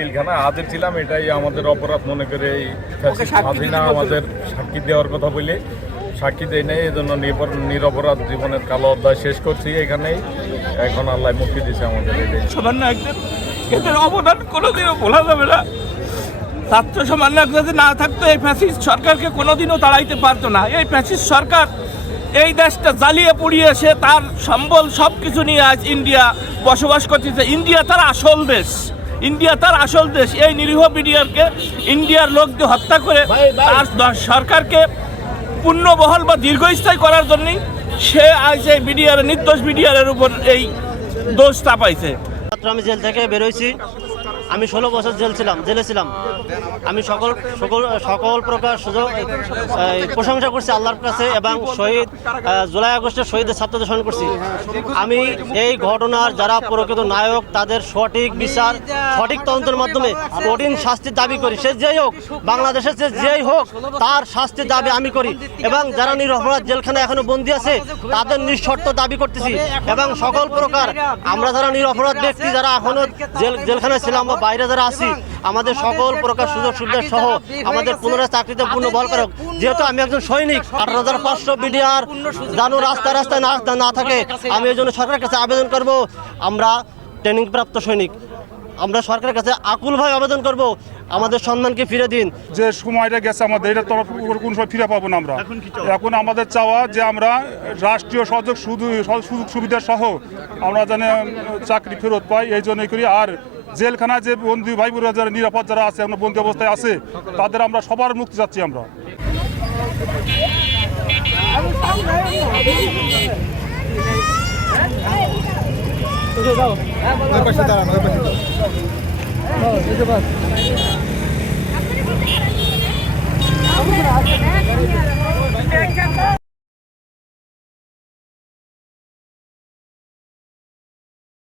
পিলখানা হাজির ছিলাম, এটাই আমাদের অপরাধ মনে করে এই স্বাধীনা আমাদের সাক্ষী দেওয়ার কথা বলে সাক্ষী দেয় নাই, এই জন্য নিরপরাধ জীবনের কালো অধ্যায় শেষ করছি এখানেই। এখন আল্লাহ মুক্তি দিচ্ছে আমাদের। সামান্য একজন, এদের অবদান কোনোদিনও ভোলা যাবে না। ছাত্র সামান্য যদি না থাকতো এই ফ্যাসিস্ট সরকারকে কোনোদিনও তাড়াইতে পারতো না। এই ফ্যাসিস্ট সরকার এই দেশটা জ্বালিয়ে পুড়িয়ে সে তার সম্বল সব কিছু নিয়ে আজ ইন্ডিয়া বসবাস করতেছে। ইন্ডিয়া তার আসল দেশ, ইন্ডিয়া তার আসল দেশ। এই নিরীহ বিডিআরকে ইন্ডিয়ার লোকদের হত্যা করে তার সরকারকে পূর্ণবহল বা দীর্ঘস্থায়ী করার জন্যই সে আজ এই বিডিআর, নির্দোষ বিডিআরের উপর এই দোষ চাপাইছে। আমি জেল থেকে বেরোইছি, আমি 16 বছর জেলে ছিলাম। আমি সকল প্রকার সুযোগ প্রশংসা করছি আল্লাহর কাছে এবং শহীদ জুলাই আগস্টের শহীদের ছাত্রদের স্মরণ করছি। আমি এই ঘটনার যারা প্রকৃত নায়ক তাদের সঠিক বিচার, সঠিক তদন্তের মাধ্যমে কঠিন শাস্তির দাবি করি। সে যেই হোক, বাংলাদেশের যেই হোক, তার শাস্তির দাবি আমি করি। এবং যারা নিরপরাধ জেলখানায় এখনো বন্দী আছে তাদের নিঃশর্ত দাবি করতেছি। এবং সকল প্রকার আমরা যারা নিরপরাধ ব্যক্তি যারা এখনো জেলখানায় ছিলাম বা বাইরে যারা আছি, আমাদের সকল প্রকার সুযোগ সুবিধা সহ আমাদের পুনরায় চাকরিতে পূর্ণ বল করক। যেহেতু আমি একজন সৈনিক, 18,500 বিডিআর জানো রাস্তায় রাস্তায় না থাকে, আমি এই জন্য সরকারের কাছে আবেদন করব। আমরা ট্রেনিং প্রাপ্ত সৈনিক, আমরা সরকারের কাছে আকুলভাবে আবেদন করব আমাদের সম্মানকে ফিরে দিন। যে সময়টা গেছে আমাদের এটা তো কোন সময় ফিরে পাবো না আমরা। এখন আমাদের চাওয়া যে আমরা রাষ্ট্রীয় সুযোগ সুবিধা সহ আমরা যেন চাকরি ফেরত পাই, এই জন্যই করি। আর জেলখানায় যে বন্দী ভাই বোনেরা যারা নিরাপদ যারা আছে, আমরা বন্দী অবস্থায় আছে, তাদের আমরা সবার মুক্তি চাচ্ছি আমরা। দাঁড়ানো